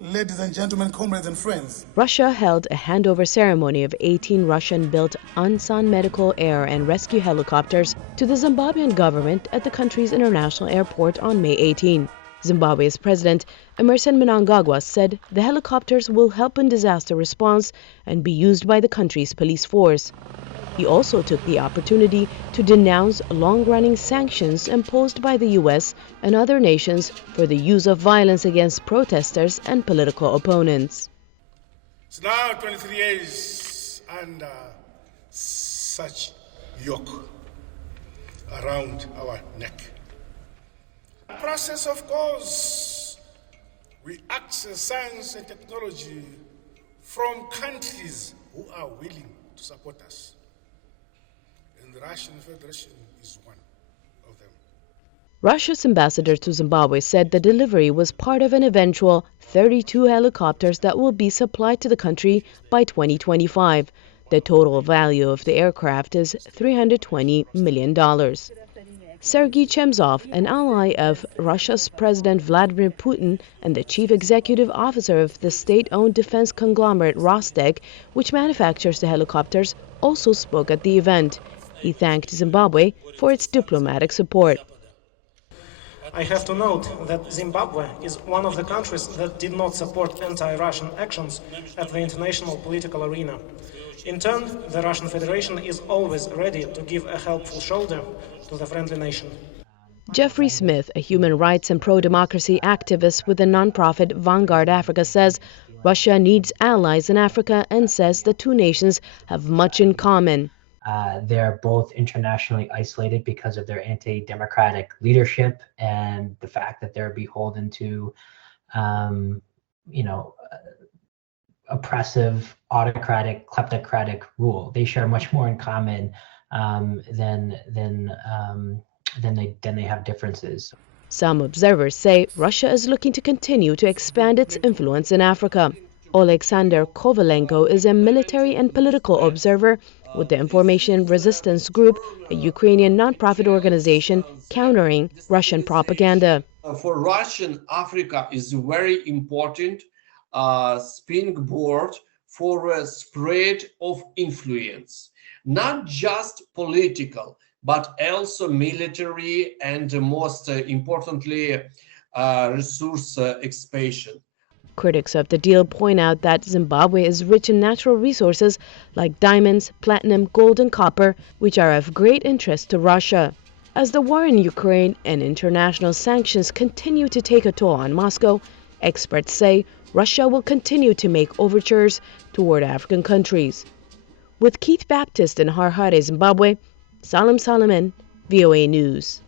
Ladies and gentlemen, comrades and friends. Russia held a handover ceremony of 18 Russian-built Ansan medical air and rescue helicopters to the Zimbabwean government at the country's international airport on May 18. Zimbabwe's President Emmerson Mnangagwa said the helicopters will help in disaster response and be used by the country's police force. He also took the opportunity to denounce long-running sanctions imposed by the U.S. and other nations for the use of violence against protesters and political opponents. It's now 23 years under such yoke around our neck. Process, of course, we access science and technology from countries who are willing to support us. And the Russian Federation is one of them. Russia's ambassador to Zimbabwe said the delivery was part of an eventual 32 helicopters that will be supplied to the country by 2025. The total value of the aircraft is $320 million. Sergei Chemzov, an ally of Russia's President Vladimir Putin and the chief executive officer of the state-owned defense conglomerate Rostec, which manufactures the helicopters, also spoke at the event. He thanked Zimbabwe for its diplomatic support. I have to note that Zimbabwe is one of the countries that did not support anti-Russian actions at the international political arena. In turn, the Russian Federation is always ready to give a helpful shoulder to the friendly nation. Jeffrey Smith, a human rights and pro-democracy activist with the nonprofit Vanguard Africa, says Russia needs allies in Africa and says the two nations have much in common. They're both internationally isolated because of their anti-democratic leadership and the fact that they're beholden to, oppressive, autocratic, kleptocratic rule. They share much more in common than they have differences. Some observers say Russia is looking to continue to expand its influence in Africa. Oleksandr Kovalenko is a military and political observer with the Information Resistance Group, a Ukrainian nonprofit organization countering Russian propaganda. For Russian, Africa is a very important springboard for a spread of influence, not just political, but also military and most importantly, resource expansion. Critics of the deal point out that Zimbabwe is rich in natural resources like diamonds, platinum, gold, and copper, which are of great interest to Russia. As the war in Ukraine and international sanctions continue to take a toll on Moscow, experts say Russia will continue to make overtures toward African countries. With Keith Baptist in Harare, Zimbabwe, Salim Solomon, VOA News.